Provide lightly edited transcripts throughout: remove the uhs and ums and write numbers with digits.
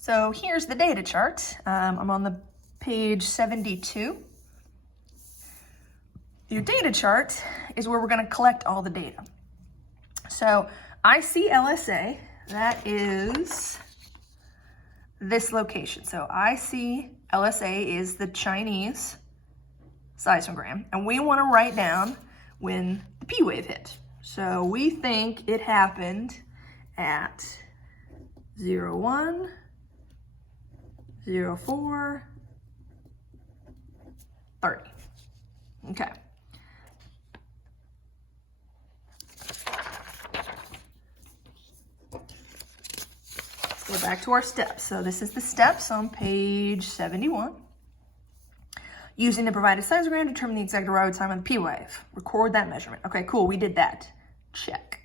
So here's the data chart. I'm on the page 72. Your data chart is where we're going to collect all the data. So ICLSA, that is this location. So ICLSA is the Chinese seismogram, and we want to write down when the P wave hit. So we think it happened at 01, 04, 30. Okay. Go back to our steps. So this is the steps on page 71. Using the provided seismogram, determine the exact arrival time of the P wave. Record that measurement. Okay, cool, we did that. Check.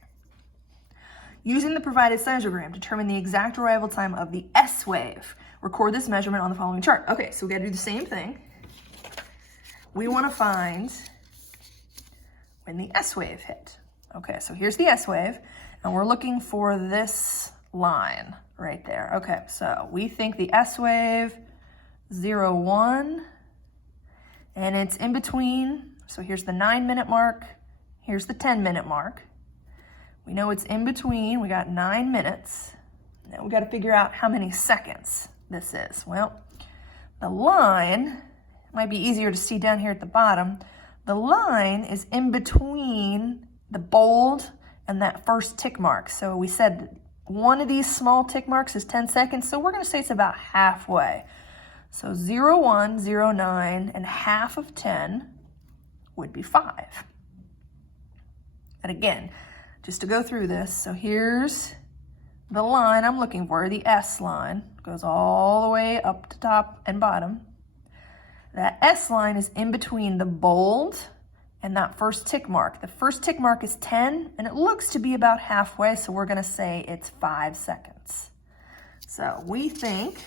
Using the provided seismogram, determine the exact arrival time of the S wave. Record this measurement on the following chart. Okay, so we gotta do the same thing. We wanna find when the S wave hit. Okay, so here's the S wave, and we're looking for this line right there. Okay, so we think the S wave, 01, and it's in between. So here's the 9-minute mark, here's the 10-minute mark. We know it's in between, we got 9 minutes. Now we gotta figure out how many seconds this is. Well, the line, might be easier to see down here at the bottom, the line is in between the bold and that first tick mark. So we said one of these small tick marks is 10 seconds, so we're gonna say it's about halfway. So 01, 09, and half of 10 would be 5. And again, just to go through this, so here's the line I'm looking for, the S line, goes all the way up to top and bottom. That S line is in between the bold and that first tick mark. The first tick mark is 10, and it looks to be about halfway, so we're gonna say it's 5 seconds. So we think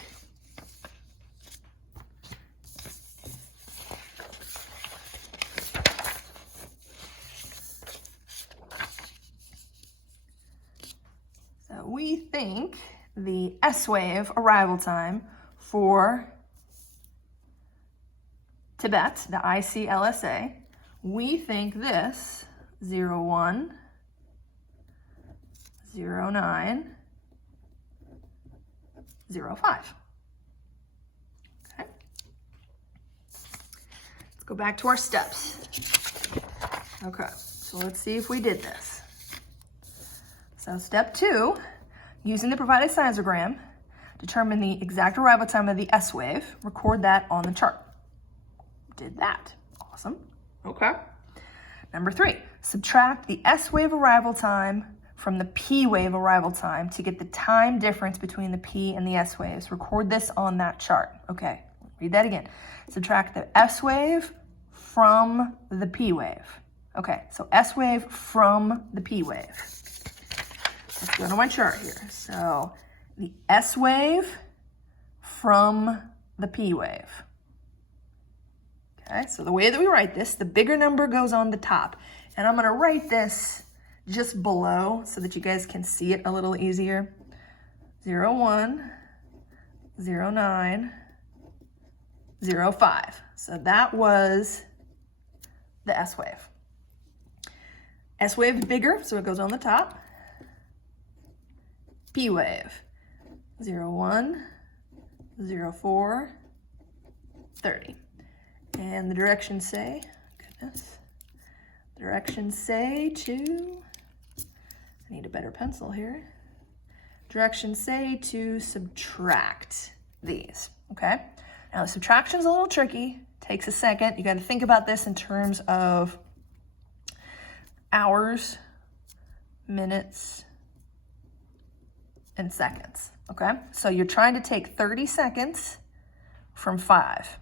the S wave arrival time for Tibet, the ICLSA, we think this 01, 09, 05. Okay. Let's go back to our steps. Okay, so let's see if we did this. So step 2, using the provided seismogram, determine the exact arrival time of the S wave. Record that on the chart. Did that. Awesome. Okay. Number 3, subtract the S wave arrival time from the P wave arrival time to get the time difference between the P and the S waves. Record this on that chart. Okay, read that again. Subtract the S wave from the P wave. Okay, so S wave from the P wave. Let's go to my chart here. So the S wave from the P wave. Okay, so the way that we write this, the bigger number goes on the top. And I'm gonna write this just below so that you guys can see it a little easier. 01, 09, 05. So that was the S wave. S wave is bigger, so it goes on the top. P wave, 01, 04, 30. And the directions say, directions say to, I need a better pencil here. Directions say to subtract these, okay? Now the subtraction's a little tricky, takes a second. You gotta think about this in terms of hours, minutes, and seconds, okay? So you're trying to take 30 seconds from 5.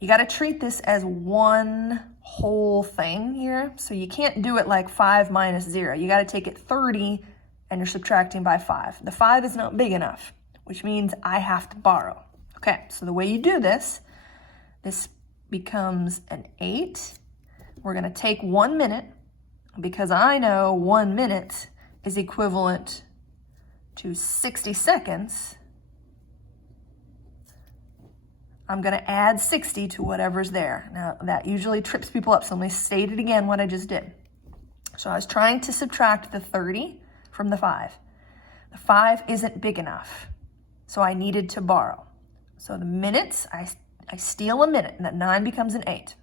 You got to treat this as one whole thing here. So you can't do it like 5 minus 0. You got to take it 30 and you're subtracting by 5. The 5 is not big enough, which means I have to borrow. Okay, so the way you do this, this becomes an 8. We're going to take 1 minute because I know 1 minute is equivalent to 60 seconds. I'm gonna add 60 to whatever's there. Now that usually trips people up, so let me state it again what I just did. So I was trying to subtract the 30 from the 5. The 5 isn't big enough, so I needed to borrow. So the minutes, I steal a minute, and that 9 becomes an 8.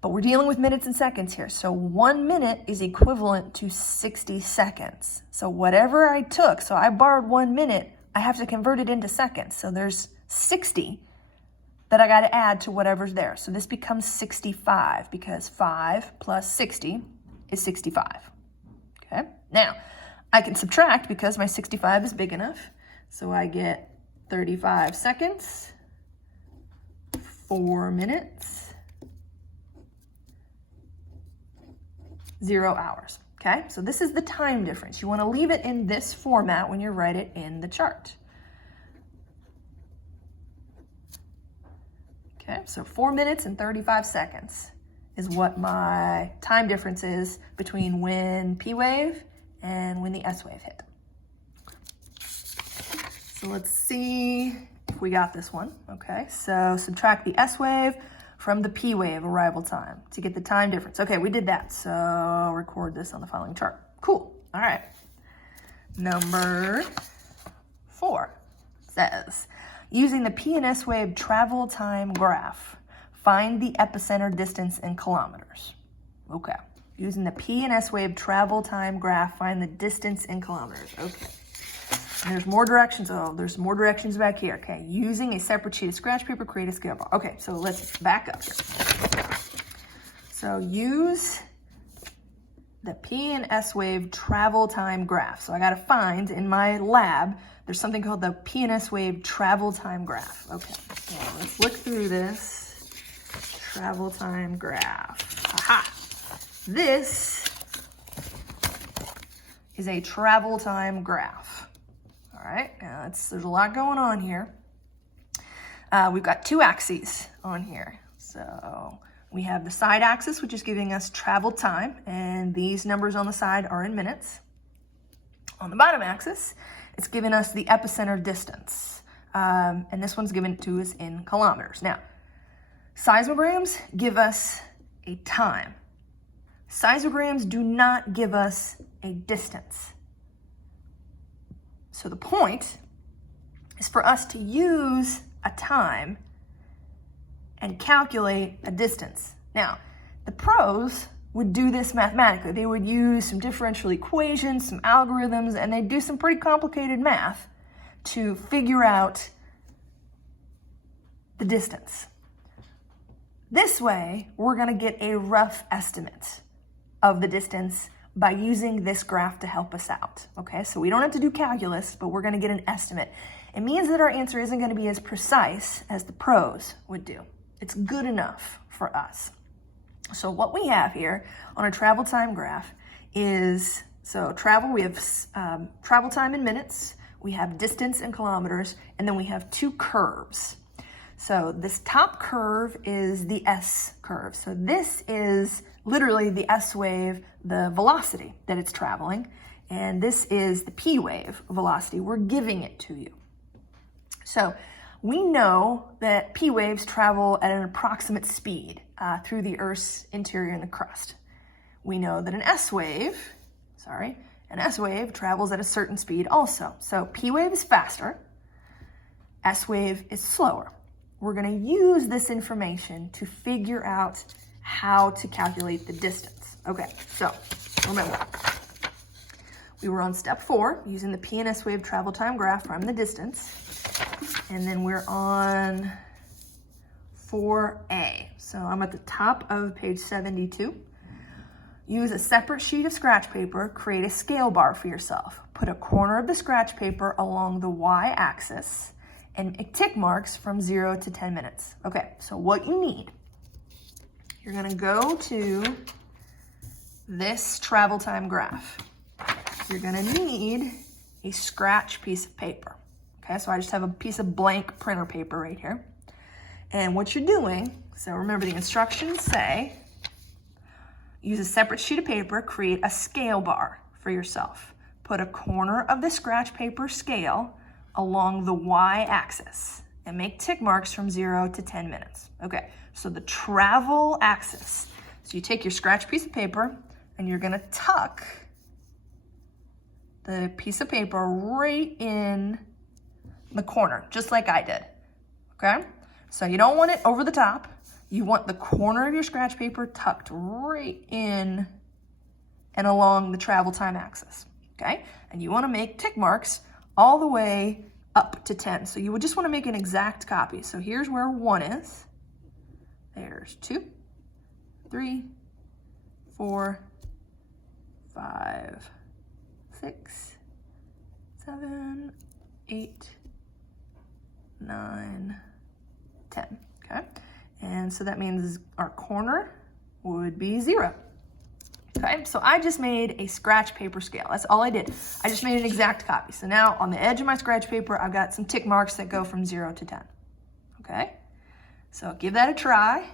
But we're dealing with minutes and seconds here. So 1 minute is equivalent to 60 seconds. So whatever I took, so I borrowed 1 minute, I have to convert it into seconds. So there's 60 that I got to add to whatever's there. So this becomes 65 because 5 plus 60 is 65. Okay, now I can subtract because my 65 is big enough. So I get 35 seconds, 4 minutes, 0 hours. Okay, so this is the time difference. You want to leave it in this format when you write it in the chart. Okay, so 4 minutes and 35 seconds is what my time difference is between when P wave and when the S wave hit. So let's see if we got this one. Okay, so subtract the S wave from the P wave arrival time to get the time difference. Okay, we did that. So I'll record this on the following chart. Cool. All right. Number 4 says, using the P and S wave travel time graph, find the epicenter distance in kilometers. Okay. Using the P and S wave travel time graph, find the distance in kilometers. Okay. And there's more directions. Oh, there's more directions back here. Okay. Using a separate sheet of scratch paper, create a scale bar. Okay. So let's back up here. So use the P and S wave travel time graph. So I got to find in my lab, there's something called the P and S wave travel time graph. Okay. So let's look through this travel time graph. Aha. This is a travel time graph. All right, now there's a lot going on here. We've got 2 axes on here. So we have the side axis, which is giving us travel time, and these numbers on the side are in minutes. On the bottom axis, it's giving us the epicenter distance, and this one's given to us in kilometers. Now, seismograms give us a time. Seismograms do not give us a distance. So the point is for us to use a time and calculate a distance. Now, the pros would do this mathematically. They would use some differential equations, some algorithms, and they'd do some pretty complicated math to figure out the distance. This way, we're going to get a rough estimate of the distance by using this graph to help us out. Okay, so we don't have to do calculus, but we're going to get an estimate. It means that our answer isn't going to be as precise as the pros would do. It's good enough for us. So what we have here on a travel time graph is, so travel, we have travel time in minutes, we have distance in kilometers, and then we have 2 curves. So this top curve is the S curve. So this is literally the S wave, the velocity that it's traveling, and this is the P wave velocity. We're giving it to you. So we know that P waves travel at an approximate speed through the Earth's interior and the crust. We know that an S wave travels at a certain speed also. So P wave is faster, S wave is slower. We're going to use this information to figure out how to calculate the distance. Okay, so remember, we were on step 4, using the P and S wave travel time graph from the distance, and then we're on 4A. So I'm at the top of page 72. Use a separate sheet of scratch paper, create a scale bar for yourself. Put a corner of the scratch paper along the y-axis and tick marks from 0 to 10 minutes. Okay, so what you need, you're gonna go to this travel time graph. You're gonna need a scratch piece of paper. Okay, so I just have a piece of blank printer paper right here. And what you're doing, so remember the instructions say, use a separate sheet of paper, create a scale bar for yourself. Put a corner of the scratch paper scale along the y-axis and make tick marks from 0 to 10 minutes. Okay, so the travel axis. So you take your scratch piece of paper and you're gonna tuck the piece of paper right in the corner, just like I did, okay? So you don't want it over the top. You want the corner of your scratch paper tucked right in and along the travel time axis, okay? And you wanna make tick marks all the way up to 10. So you would just wanna make an exact copy. So here's where 1 is. There's 2, 3, 4, 5, 6, 7, 8, 9, 10, okay? And so that means our corner would be 0. Okay, so I just made a scratch paper scale. That's all I did. I just made an exact copy. So now on the edge of my scratch paper, I've got some tick marks that go from 0 to 10. Okay, so give that a try.